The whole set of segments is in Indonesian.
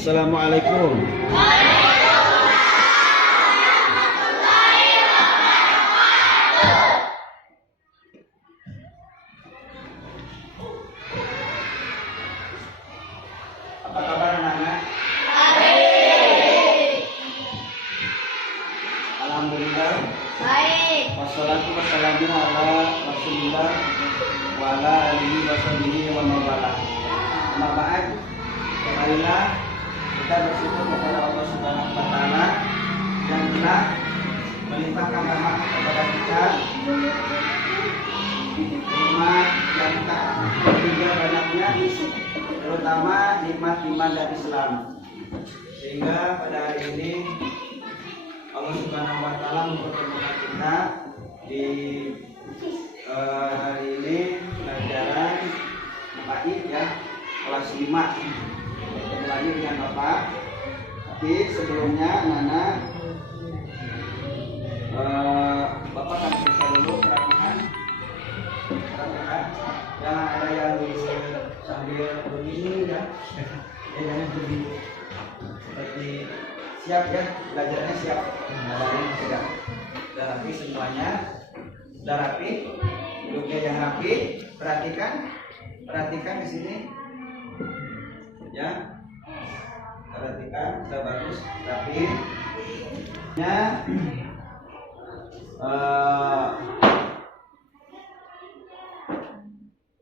Assalamualaikum. Apa kabar anak-anak? Baik. Alhamdulillah. Baik. Wassalatu wassalamu ala Rasulillah wa ala alihi wa sahbihi wa mawala. Amma ba'd. Marilah kita bersyukur kepada Allah Subhanahu wa taala yang telah melimpahkan rahmat kepada kita, nikmat yang tak terhingga banyaknya, terutama nikmat iman dan Islam. Sehingga pada hari ini Allah Subhanahu wa taala mempertemukan kita di hari ini pelajaran PAID ya, kelas 5. Ketemu lagi dengan Bapak. Tapi sebelumnya anak-anak, Bapak akan periksa dulu perhatikan. Jangan ada yang sambil begini ya. Jangan begini. Seperti siap ya, belajarnya siap. Belajarnya siap. Sudah rapi semuanya. Sudah rapi. Duduknya yang rapi. Perhatikan di sini. Ya, perhatikan, sudah bagus, rapi. Ya,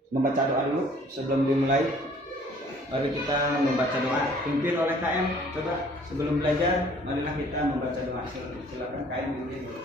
membaca doa dulu sebelum dimulai. Mari kita membaca doa pimpin oleh KM. Coba sebelum belajar, marilah kita membaca doa. Silakan KM pimpin dulu.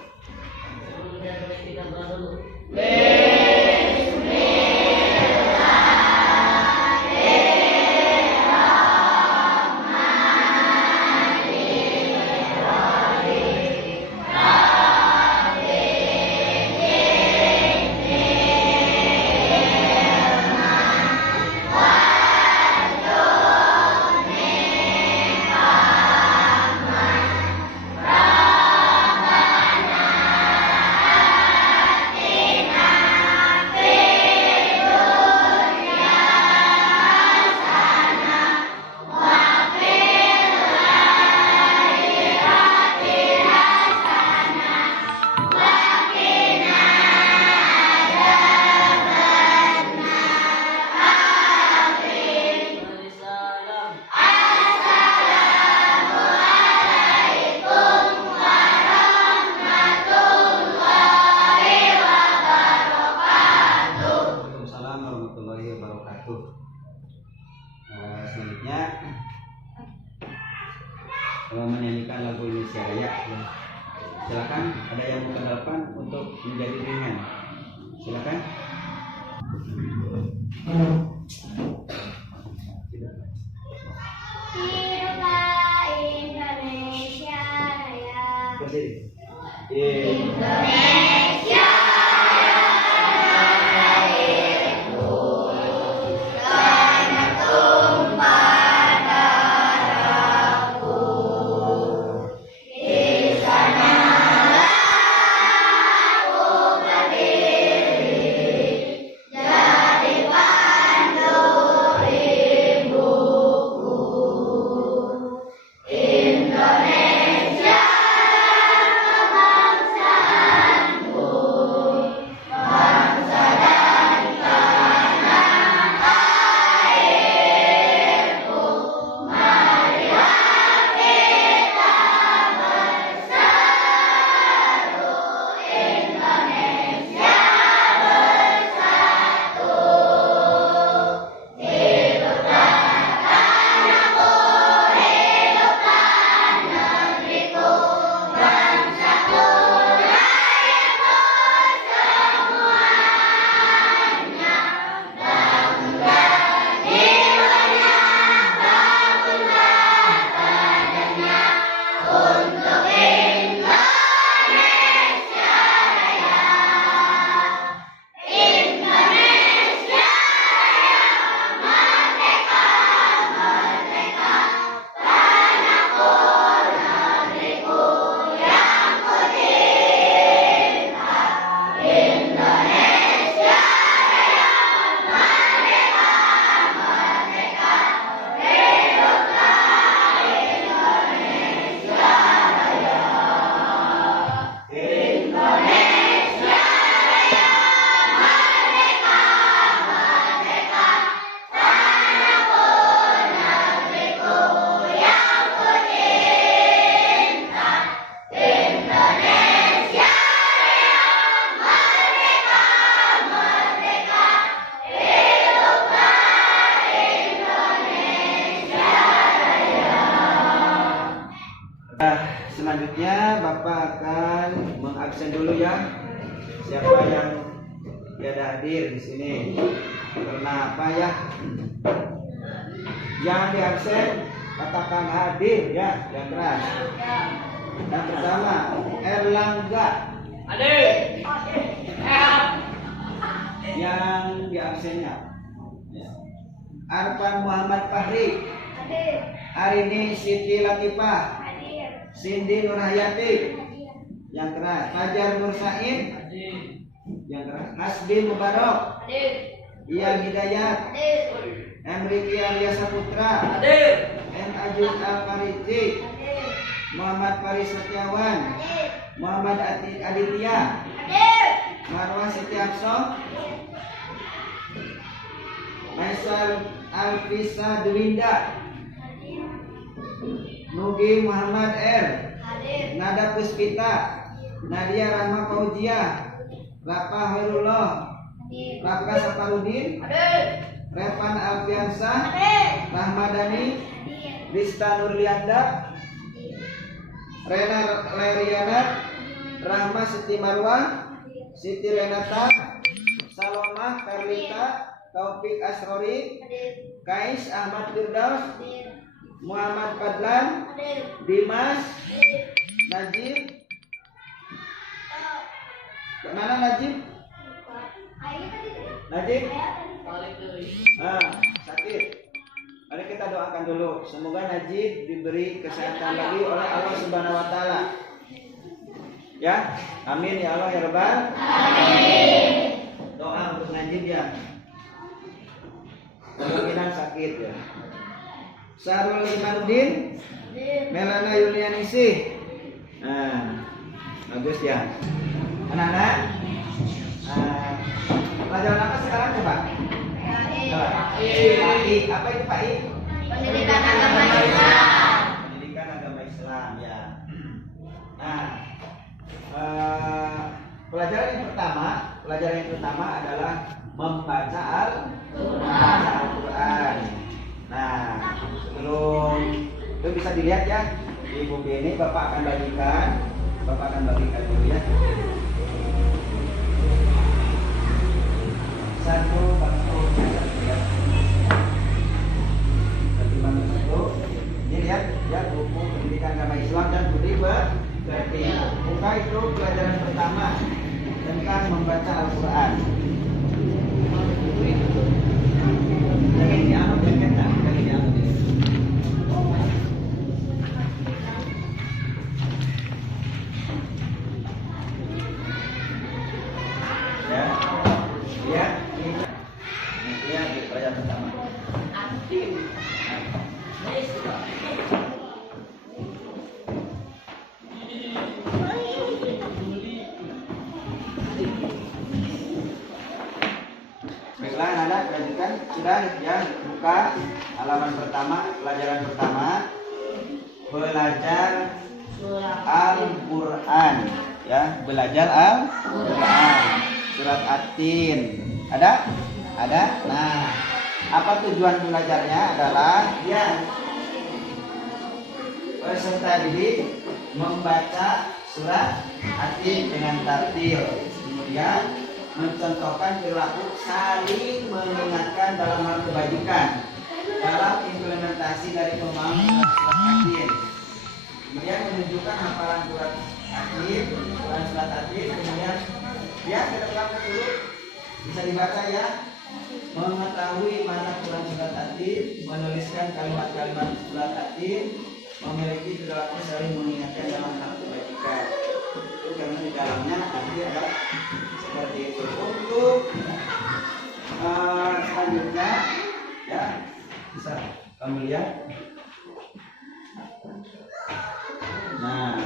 Selanjutnya menyanyikan lagu Indonesia Raya. Silakan, ada yang mau kendalkan untuk menjadi ringan. Silakan. Hiduplah Indonesia Raya. Indonesia. Tanah tumpah Selanjutnya Bapak akan mengabsen dulu ya. Siapa yang tiada hadir di sini? Karena apa ya? Yang diabsen katakan hadir ya, yang keras. Yang pertama Erlangga. Hadir. Yang diabsennya Arfan Muhammad Fahri. Hadir. Arini Siti Latifah. Hadir. Cindy Nurhayati. Yang keras Fajar Nur Said. Yang keras Hasbi Mubarak. Hadir. Ian Hidayat. Hadir. Enrique Arya Saputra. Hadir. M. Ajud Al Fariji. Hadir. Muhammad Faris Setiawan. Hadir. Muhammad Aditya. Hadir. Marwah Siti Akso. Maisal Alfisa Dwinda. Hadir. Nugi Muhammad R. Hadir. Nada Puspita. Nadia Rahma Fauzia. Rafa Hoirullah. Hadir. Rafka Saparudin. Hadir. Revan Alfiansa. Hadir. Rahmadani. Hadir. Rista Nurlianda. Rena Leriana. Rahma Siti Marwan. Siti Renata. Salomah Karlita. Taufik Asrori. Hadir. Kais Ahmad Firdaus. Hadir. Muhammad Fadlan. Hadir. Dimas. Hadir. Najib. Mana Najib? Ayo tadi tuh. Najib? Balik deui. Sakit. Mari kita doakan dulu. Semoga Najib diberi kesehatan lagi oleh Allah Subhanahu wa taala. Ya, amin ya Allah ya Rabbal. Amin. Doa untuk Najib ya. Kemungkinan sakit ya. Sarul Imanuddin. Melana Yulianisi. Bagus ya. Anak-anak. Pelajaran apa sekarang coba? PAI. Apa itu PAI? Pendidikan agama Islam. Pendidikan agama Islam ya. Nah, pelajaran yang pertama adalah membaca Al-Quran. Nah, sebelum itu bisa dilihat ya di buku ini Bapak akan bagikan dulu ya. Satu ya. Ini lihat ya buku pendidikan agama Islam dan budi berarti buka itu pelajaran pertama tentang membaca Al-Quran. Jangan dianggap jangan dianggap. Ya, ya, di pelajaran pertama. Baiklah, anak lanjutkan. Sudah ya, buka halaman pertama, pelajaran pertama. Belajar Al-Quran. Ya, belajar Al-Quran. Surat At-Tin. Ada? Nah, apa tujuan belajarnya adalah ya peserta didik membaca surat At-Tin dengan tartil. Kemudian mencontohkan perilaku saling mengingatkan dalam hal kebajikan dalam implementasi dari pemahaman surat At-Tin. Kemudian menunjukkan hafalan surat At-Tin, kemudian ya kita ulang dulu, bisa dibaca ya. Mengetahui mana Quran surat At-Tin, menuliskan kalimat-kalimat surat At-Tin, memiliki perilaku saling mengingatkan dalam hal kebajikan. Itu karena di dalamnya nanti ada seperti itu. Untuk selanjutnya ya bisa kamu lihat. Nah,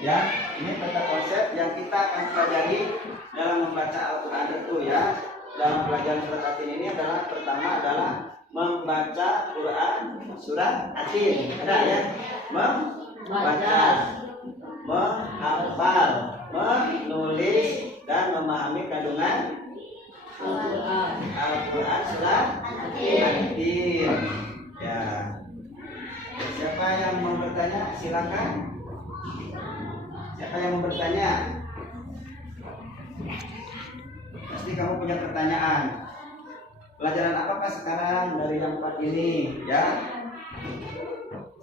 ya ini tata konsep yang kita akan pelajari dalam membaca Al-Quran itu ya. Dalam pelajaran surat At-Tin ini adalah pertama adalah membaca Quran surat At-Tin. Ada ya? Membaca, menghafal, menulis dan memahami kandungan Al-Quran surat At-Tin. Ya. Siapa yang mau bertanya? Silakan. Siapa yang mau bertanya? Pasti kamu punya pertanyaan. Pelajaran apakah sekarang dari yang 4 ini? Ya.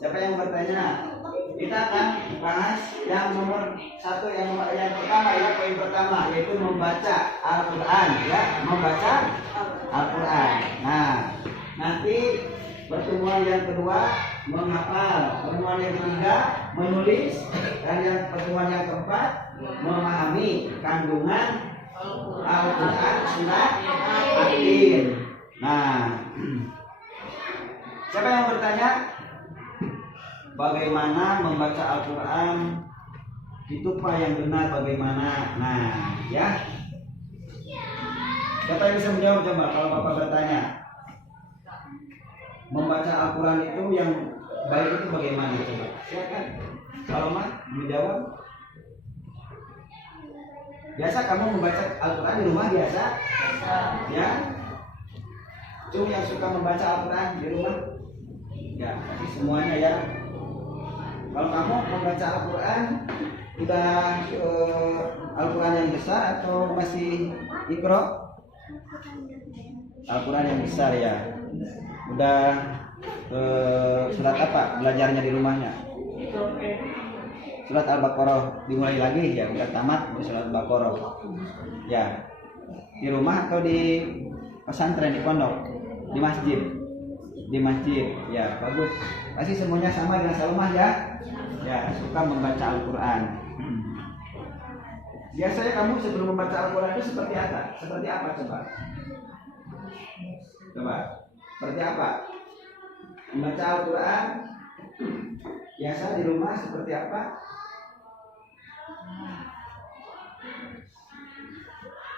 Siapa yang bertanya? Kita akan bahas yang nomor 1, yang pertama ya, poin pertama yaitu membaca Al-Quran ya, membaca Al-Quran. Nah, nanti pertemuan yang kedua menghafal, pertemuan yang ketiga menulis, dan yang pertemuan yang keempat memahami kandungan Al-Quran surat At-Tin. Nah, siapa yang bertanya? Bagaimana membaca Al-Quran? Itu Pak yang benar bagaimana? Nah, ya. Siapa yang bisa menjawab coba kalau Bapak bertanya? Membaca Al-Quran itu yang baik itu bagaimana coba? Silakan. Kalau Mak menjawab. Biasa kamu membaca Al-Quran di rumah biasa? Ya. Cung yang suka membaca Al-Quran di rumah? Ya, tapi semuanya ya. Kalau kamu membaca Al-Quran, udah Al-Quran yang besar atau masih Iqra? Al-Quran yang besar ya. Udah surat apa belajarnya di rumahnya? Surat Al-Baqarah dimulai lagi ya, udah tamat surat Al-Baqarah. Ya. Di rumah atau di pesantren, di pondok, di masjid? Di masjid. Ya, bagus. Pasti semuanya sama dengan Salmah ya. Ya, suka membaca Al-Quran. Biasanya kamu sebelum membaca Al-Quran itu seperti apa? Seperti apa coba? Coba. Seperti apa? Membaca Al-Quran biasa di rumah seperti apa?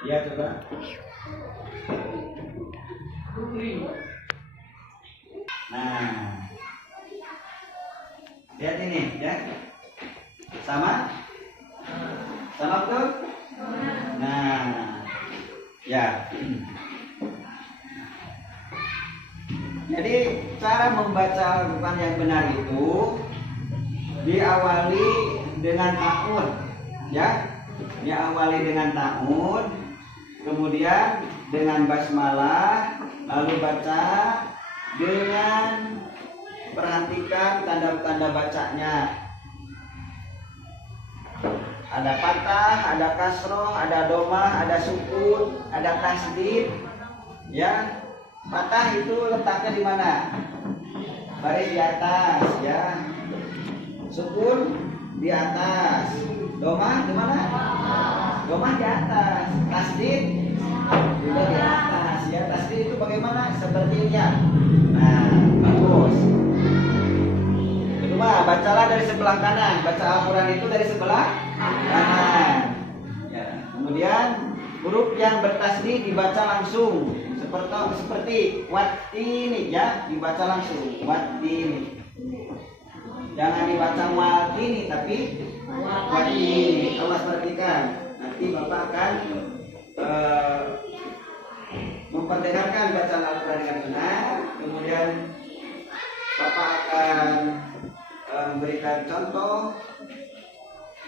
Ya, coba. Nah, lihat ini ya, sama betul. Nah, ya. Jadi cara membaca Al-Quran yang benar itu diawali dengan ta'awud, ya, diawali dengan ta'awud, kemudian dengan basmalah, lalu baca dengan perhatikan tanda-tanda bacanya. Ada fathah, ada kasroh, ada domah, ada sukun, ada tasdid. Ya, fathah itu letaknya di mana? Baris di atas, ya. Sukun di atas. Domah di mana? Domah di atas. Tasdid juga di atas, ya. Tasdid itu bagaimana? Sepertinya. Nah, bagus. Kedua, bacalah dari sebelah kanan. Baca Al-Quran itu dari sebelah kanan. Ya. Kemudian huruf yang bertasdid dibaca langsung. Seperti wattini, ya, dibaca langsung. Wattini. Jangan dibaca wattini, tapi wattini. Awas perhatikan. Nanti Bapak akan memperdengarkan bacaan Al-Quran dengan benar. Kemudian Bapak akan memberikan contoh,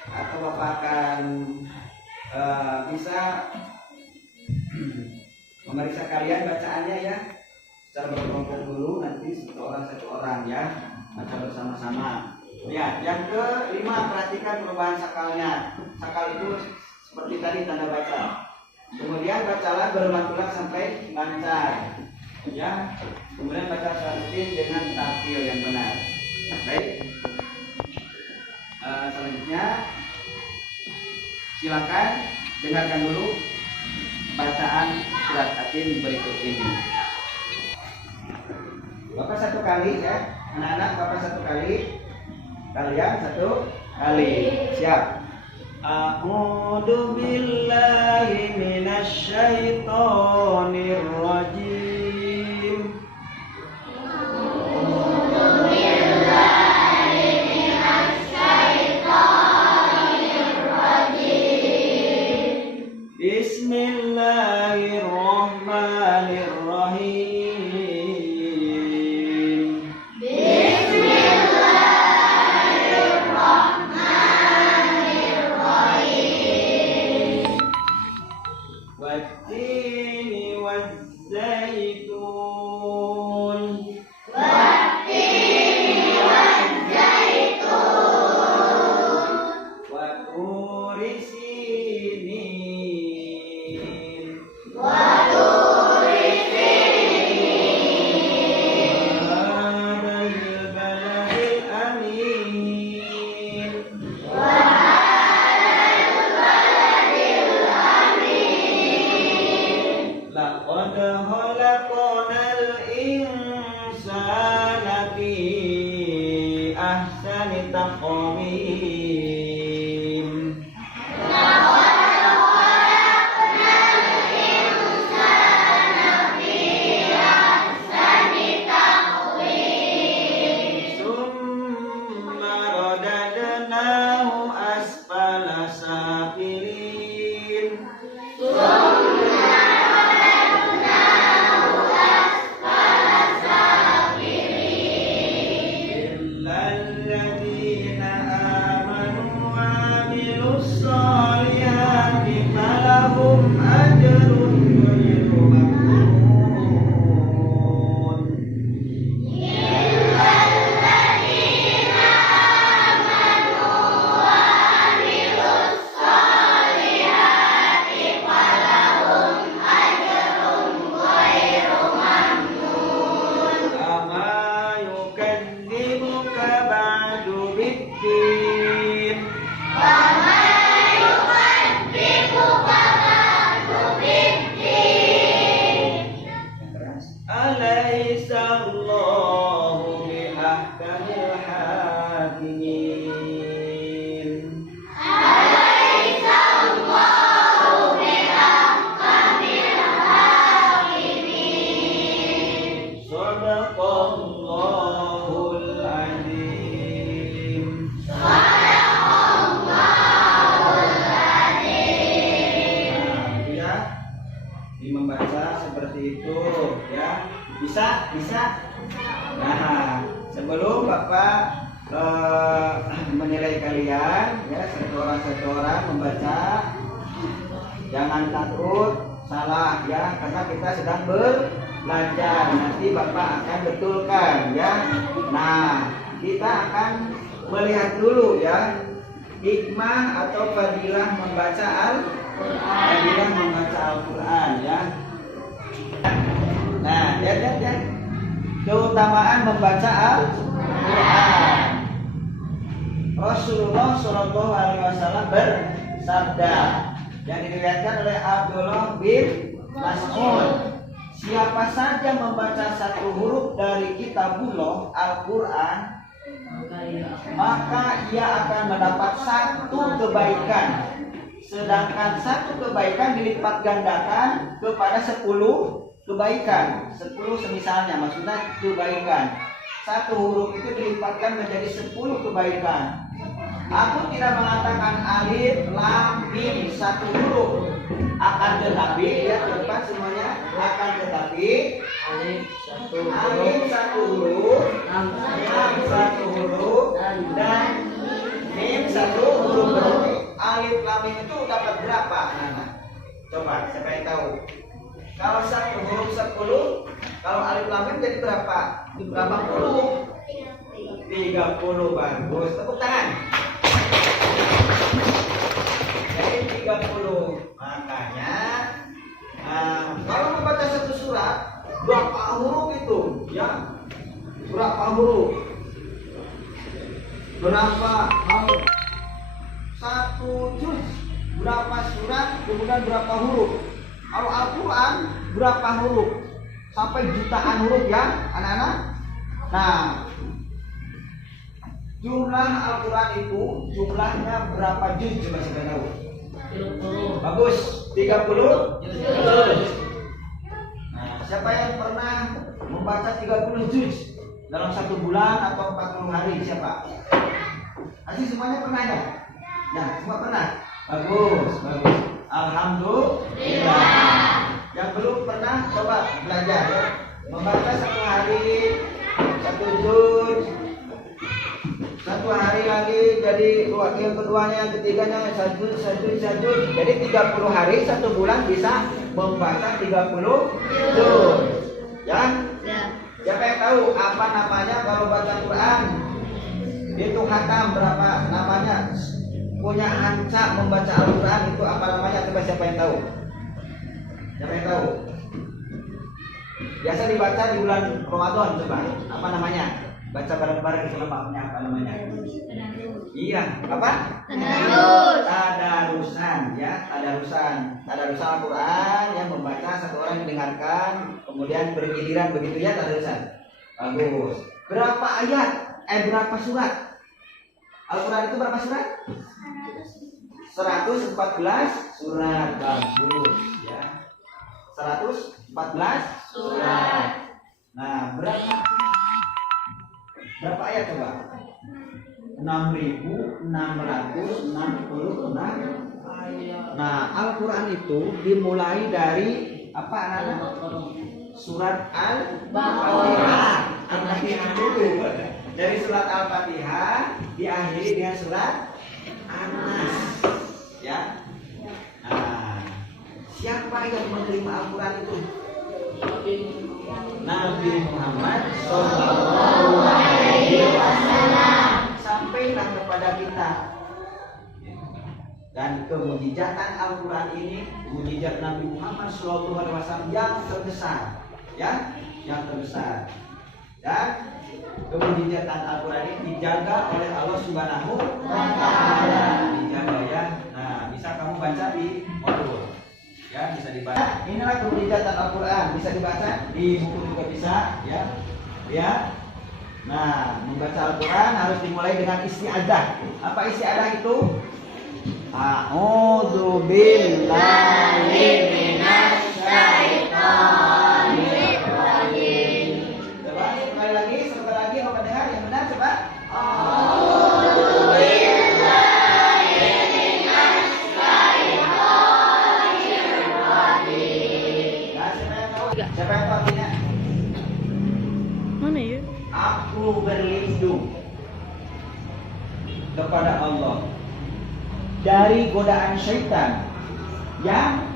atau Bapak akan bisa memeriksa kalian bacaannya ya, secara berkelompok dulu, nanti satu orang ya, baca bersama-sama. Ya, yang kelima, perhatikan perubahan sakalnya. Sakal itu seperti tadi tanda baca. Kemudian bacalah berulang-ulang sampai lancar. Ya, kemudian baca Al-Quran dengan tartil yang benar. Baik. Selanjutnya silakan dengarkan dulu bacaan surat At-Tin berikut ini. Bapak satu kali ya, anak-anak Bapak satu kali, kalian satu kali. Siap. A'udzu billahi minasy syaithanir rajim. Bismillahirrahmanirrahim. fi ahsani taqwim. Summa radadnahu asfala safilin. Illalladzina amanu wa amilus solihati falahum ajrun ghairu mamnun. Ama yukadzibuka ba'du biddin. Alaysa Allahu bi ahkamil hakimin. Sadaqallahul azim. Nah, itu ya. Di membaca seperti itu ya. Bisa? Nah, sebelum Bapak menilai kalian ya, satu orang membaca, jangan takut salah ya, karena kita sedang belajar. Nanti Bapak akan betulkan ya. Nah, kita akan melihat dulu ya hikmah atau fadilah membaca Al-Quran ya. Nah, ya. Keutamaan membaca Al-Quran. Rasulullah Shallallahu Alaihi Wasallam bersabda yang diriwayatkan oleh Abdullah bin Mas'ud, siapa saja membaca satu huruf dari kitabullah Al-Quran, maka ia akan mendapat satu kebaikan, sedangkan satu kebaikan dilipat gandakan kepada 10 kebaikan. 10 semisalnya, maksudnya kebaikan. Satu huruf itu dilipatkan menjadi 10 kebaikan. Aku tidak mengatakan alif, lam, mim satu huruf. Akan tetapi, ya teman semuanya, akan tetapi alif satu huruf, lam satu huruf, dan mim satu huruf. Berarti alif lam mim itu dapat berapa? Nah, coba siapa yang tahu? Kalau satu huruf 10, kalau alif lam mim jadi berapa? Berapa puluh? 30. Bagus, tepuk tangan. Jadi 30. Makanya kalau membaca satu surat, berapa huruf itu? Ya, berapa huruf? Berapa huruf? Satu juz, berapa surat, kemudian berapa huruf? Kalau Al-Quran berapa huruf? Sampai jutaan huruf ya anak-anak. Nah, jumlah Al-Quran itu jumlahnya berapa juz? Coba kita tahu. 30. Bagus, 30 juz. Nah, siapa yang pernah membaca 30 juz dalam 1 bulan atau 40 hari? Siapa? Asli semuanya pernah ya? Ya, semua pernah. Bagus. Alhamdulillah. Yang belum pernah coba belajar ya. Membaca 1 hari 1 juz, 1 hari lagi jadi yang keduanya, ketiganya 1 juz. Jadi 30 hari 1 bulan bisa membaca 30 juz. Ya? Siapa yang tahu apa namanya kalau baca Quran? Itu khatam berapa namanya? Punya hancak membaca Al-Quran itu apa namanya? Coba siapa yang tahu? Siapa yang tahu? Biasa dibaca di bulan Ramadan, coba. Apa namanya? Baca bareng-bareng sama maknya apa namanya? Iya, apa? Tadarusan ya, tadarusan Al-Quran yang membaca, satu orang mendengarkan, kemudian bergiliran, begitu ya tadarusan. Bagus. Berapa ayat? Berapa surat? Al-Quran itu berapa surat? 114 surat. Bagus ya. 114 surat. Nah, berapa ayat coba? 6.666 ayat. Nah, Al-Quran itu dimulai dari apa anak-anak? Surat Al-Fatihah. Al-Fatihah dulu. Dari surat Al-Fatihah diakhiri dengan surat An-Nas. Ya. Nah, siapa yang menerima Al-Quran itu? Nabi Muhammad Sallallahu Alaihi Wasallam. Sampailah kepada kita. Dan kemujizatan Al-Quran ini, mujizat Nabi Muhammad Sallallahu Alaihi Wasallam yang terbesar, ya, yang terbesar. Dan kemujizatan Al-Quran ini dijaga oleh Allah Subhanahu wa Ta'ala. Dijaga ya. Nah, bisa kamu baca di modul. Ya, bisa dibaca. Inilah kemujizatan Al-Quran, bisa dibaca di buku juga bisa, ya. Ya. Nah, membaca Al-Quran harus dimulai dengan isti'adzah. Apa isti'adzah itu? A'udzu billahi minasy syaithanir rajim. Coba sekali lagi mau dengar yang benar coba. A'udzu billahi minasy syaithanir rajim. Nah, siapa yang tahu? Siapa yang tahu artinya? Mana ya? Aku berlindung kepada Allah dari godaan syaitan yang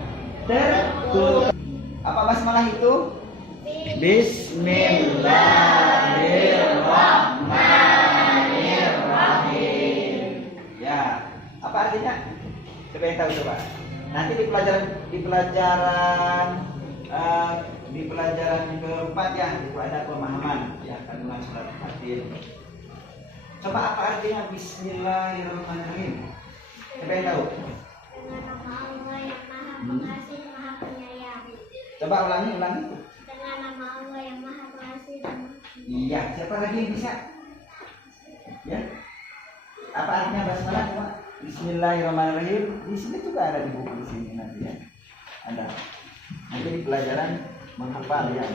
terkutuk. Apa basmalah itu? Bismillahirrahmanirrahim. Ya, apa artinya? Coba yang tahu coba. Nanti di pelajaran keempat ya, itu ada pemahaman ya kandungan surat Fatir. Coba apa artinya Bismillahirrahmanirrahim? Siapa yang tahu? Dengan nama Allah yang Maha Pengasih, Maha Penyayang. Coba ulangi. Dengan nama Allah yang Maha Pengasih dan Maha Penyayang. Iya, siapa lagi yang bisa? Ya. Apa artinya basmalah coba? Bismillahirrahmanirrahim. Di sini juga ada di buku di sini nanti ya. Ada. Nanti di pelajaran menghafal ya.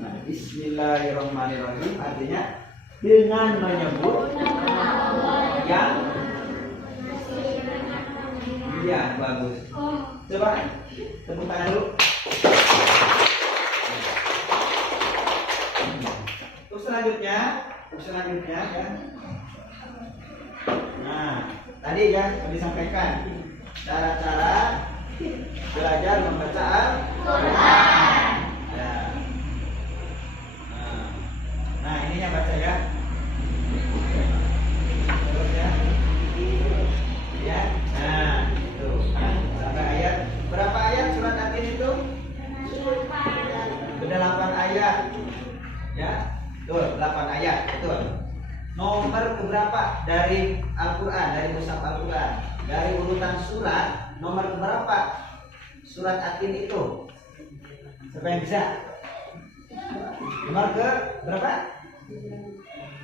Nah, Bismillahirrahmanirrahim artinya dengan menyebut yang iya, bagus. Coba tepuk tangan dulu. Terus selanjutnya ya. Nah, tadi ya disampaikan cara-cara belajar membaca Al-Quran. Ya. Nah, ininya baca ya. Terus ya. Ya. Nah, itu. Sampai ayat berapa ayat surat At-Tin itu? 8 ayat. Ya. Betul, 8 ayat. Betul. Nomor keberapa dari Al-Quran, dari mushaf Al-Quran? Dari urutan surat, nomor berapa surat At-Tin itu? Siapa yang bisa? Nomor ke berapa?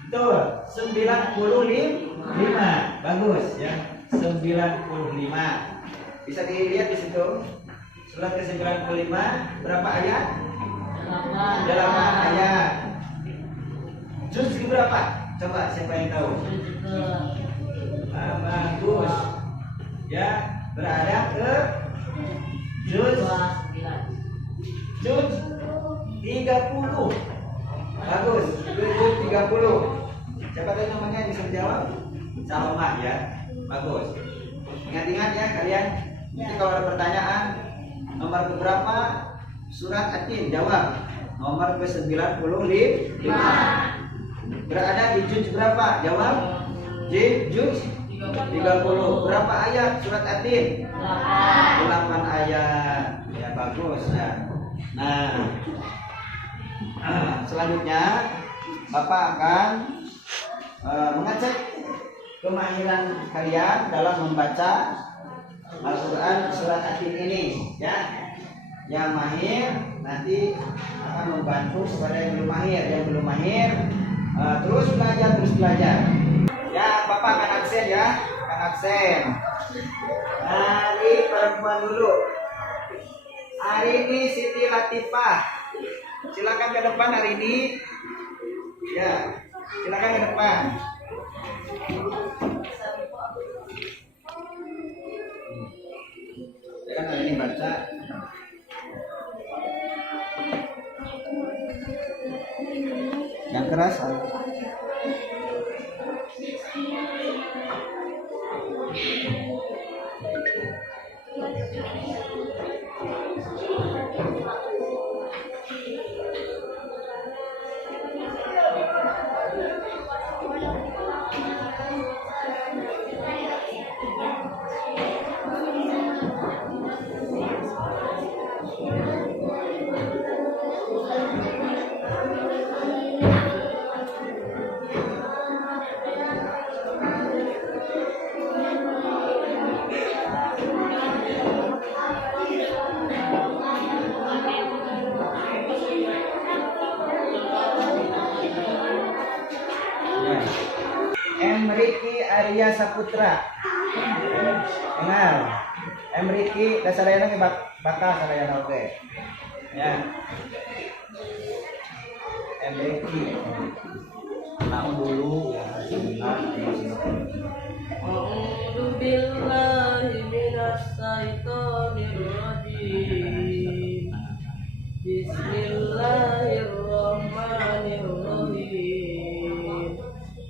Betul, 95. Bagus ya. 95. Bisa dilihat di situ. Surat ke-95 berapa ayat? 8 ayat. Juz berapa? Coba siapa yang tahu? Bagus. Ya, berada ke juz 30. Bagus, juz 30. Siapa tahu namanya yang bisa jawab? Salma ya. Bagus. Ingat-ingat ya kalian. Nanti kalau ada pertanyaan nomor berapa surat At-Tin, jawab. Nomor ke-95. Berada di juz berapa? Jawab. Juz 30. Berapa ayat surat At-Tin? 8 ayat. Ya bagus ya. Nah, selanjutnya Bapak akan mengecek kemahiran kalian dalam membaca Al-Quran surat At-Tin ini ya. Yang mahir nanti akan membantu kepada yang belum mahir. Yang belum mahir terus belajar. Ya, Bapak akan absen ya, akan absen. Hari perempuan dulu. Hari ini Siti Latifah. Silakan ke depan hari ini. Ya, silakan ke depan. Ya kan hari ini baca. Yang keras. M. Riki Arya Saputra. Dengar. M. Riki dasarayana ke bakal sarayana oke. Ya. M. Riki. Tahu dulu ya. A'udzu billahi minas syaitonir rajim. Bismillahirrahmanirrahim.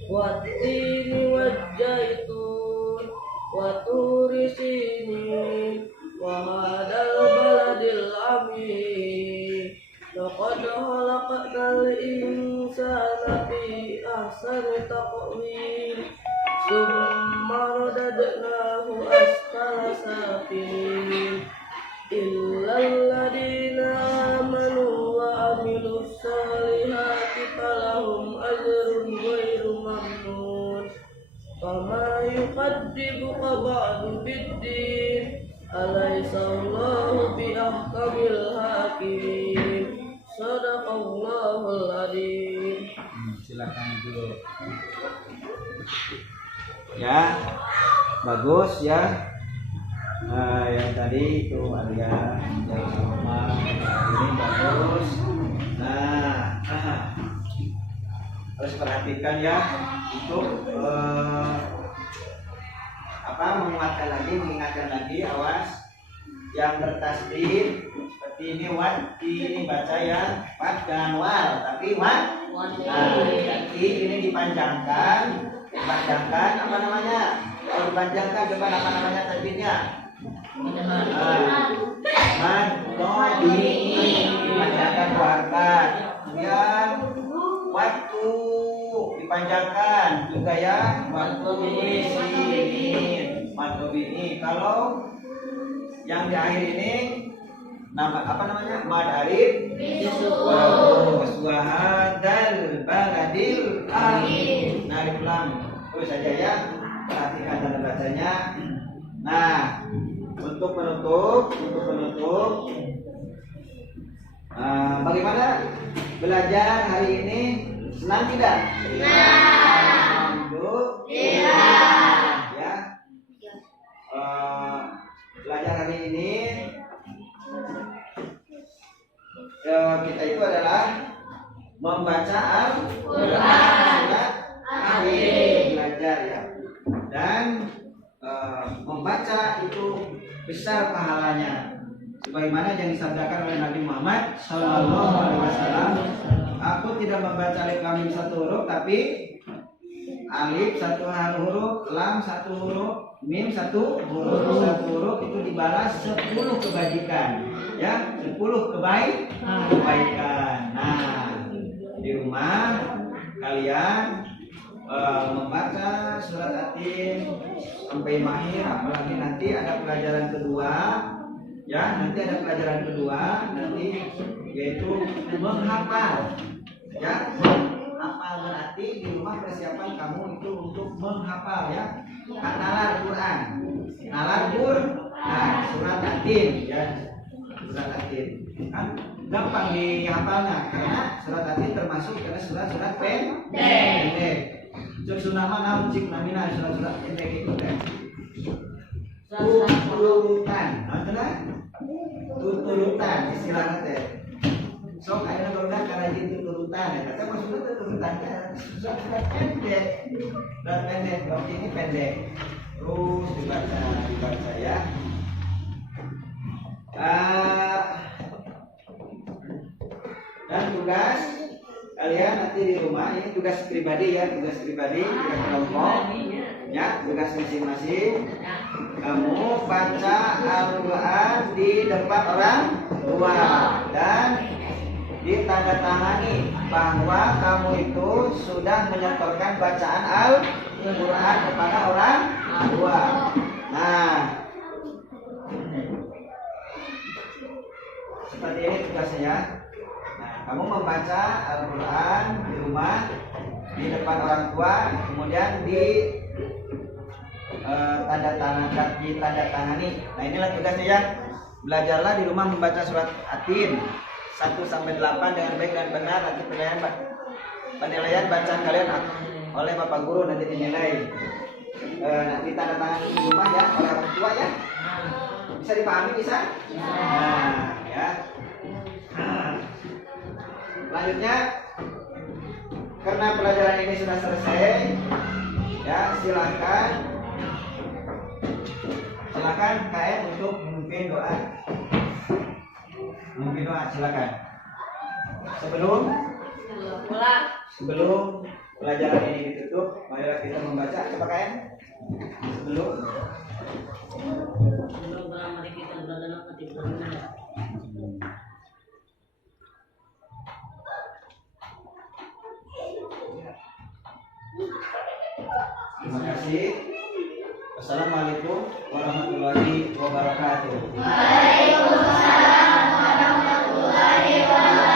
Wattini wajjaitun wa turi sinin wa hadal baladil amin. Laqad khalaqnal insana fi ahsani taqwim. Summa radadnahu asfala safilin. Illal ladina amanu wa amilus solihati falahum ajrun ghairu mamnun. Fama yukadzibuka ba'du biddin. Alaihissallahu biahkamil hakimin. Sadaqallahul adzim. Silakan dulu. Ya, bagus ya. Yang tadi itu Arya, yang sama ini bagus. Nah, harus perhatikan ya untuk menguatkan lagi, mengingatkan lagi, awas yang bertasdid seperti ini wat, ini baca ya wat dan wal, tapi wat. Nah, jadi ini dipanjangkan apa namanya? Kalau dipanjangkan coba apa namanya tajwidnya? Man, no, dipanjangkan dua harakat. Kemudian waktu dipanjangkan juga ya. Waktu ini. Kalau yang di akhir ini nama apa namanya? Mad alif wahadal baladil amin. Alif lam. Terus saja ya. Perhatikan tanda bacanya. Nah, untuk menutup, bagaimana belajar hari ini? Senang tidak? Senang. Ya. Belajar hari ini kita itu adalah membaca Al-Quran surat Alif, belajar ya. Dan membaca itu besar pahalanya, sebagaimana yang disabdakan oleh Nabi Muhammad SAW. Aku tidak membaca alif lam mim satu huruf, tapi alif satu huruf, lam satu huruf, mim satu huruf. Satu huruf itu dibalas 10 kebajikan, ya, 10 kebaikan. Nah, di rumah kalian membaca surat Atin sampai mahir, apalagi nanti ada pelajaran kedua ya, nanti yaitu menghafal ya. Menghafal berarti di rumah persiapan kamu itu untuk menghafal ya. Nalar Quran, surat Atin ya, surat Atin kan gampang dihafalnya karena surat Atin termasuk karena surat-surat pendek. nama naon cik namina surat-surat endek itu teh. Tuturutan, adalah tuturutan istilahnya teh. Sok ayeuna barudak karajin tuturutan, eta maksudna tuturutan surat pendek. Surat pendek, berarti ini pendek. Terus dibaca ya. Dan tugas kalian nanti di rumah ini tugas pribadi ya, tugas kelompok ya, tugas masing-masing. Kamu baca Al-Quran di depan orang tua dan ditandatangani bahwa kamu itu sudah menyetorkan bacaan Al-Quran kepada orang tua. Nah, seperti ini tugasnya ya. Nah, kamu membaca Al-Quran di rumah di depan orang tua, kemudian ditandatangani. Nah, inilah tugasnya ya. Belajarlah di rumah membaca surat Atin 1-8 dengan baik dan benar. Nanti penilaian bacaan kalian oleh Bapak Guru nanti dinilai. Nanti tanda tangan di rumah ya oleh orang tua ya. Bisa dipahami bisa? Nah, ya. Selanjutnya, karena pelajaran ini sudah selesai, ya silakan KM untuk memimpin doa. Memimpin doa silakan. Sebelum pelajaran ini ditutup, marilah kita membaca. Coba KM. Sebelum mari kita berdoa ketika terima kasih. Assalamualaikum warahmatullahi wabarakatuh. Waalaikumsalam warahmatullahi wabarakatuh.